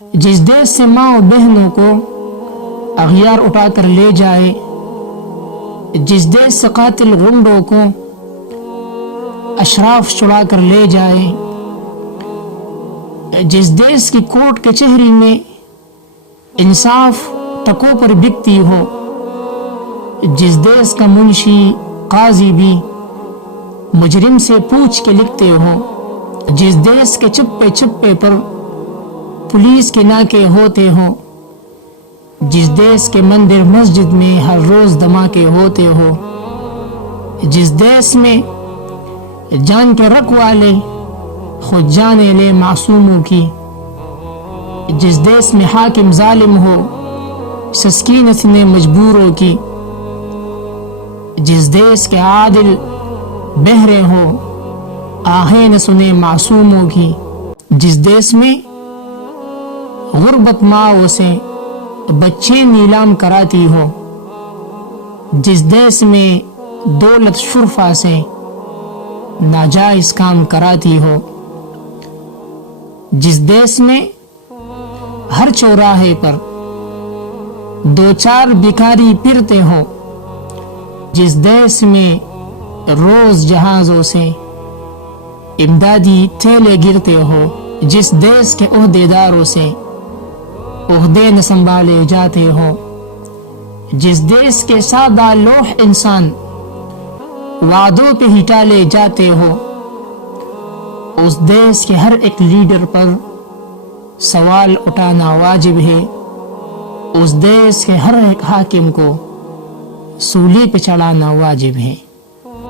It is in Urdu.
جس دیش سے ماں و بہنوں کو اغیار اٹھا کر لے جائے، جس دیش سے قاتل غنڈوں کو اشراف چھڑا کر لے جائے، جس دیش کی کورٹ کچہری میں انصاف ٹکوں پر بکتی ہو، جس دیش کا منشی قاضی بھی مجرم سے پوچھ کے لکھتے ہو، جس دیش کے چپے چپے پر پولیس کے ناکے ہوتے ہو، جس دیش کے مندر مسجد میں ہر روز دھماکے ہوتے ہو، جس دیش میں جان کے رکھوالے خود جانے لے معصوموں کی، جس دیش میں حاکم ظالم ہو سسکینت نے مجبوروں کی، جس دیش کے عادل بہرے ہو آہیں نہ سنے معصوموں کی، جس دیش میں غربت ماؤں سے بچے نیلام کراتی ہو، جس دیش میں دولت شرفا سے ناجائز کام کراتی ہو، جس دیش میں ہر چوراہے پر دو چار بھکاری پھرتے ہو، جس دیش میں روز جہازوں سے امدادی تھیلے گرتے ہو، جس دیش کے عہدیداروں سے عہدے نہ سنبھالے جاتے ہو، جس دیش کے سادہ لوح انسان وعدوں پہ ہی ٹالے جاتے ہو، اس دیش کے ہر ایک لیڈر پر سوال اٹھانا واجب ہے، اس دیش کے ہر ایک حاکم کو سولی پہ چڑھانا واجب ہے۔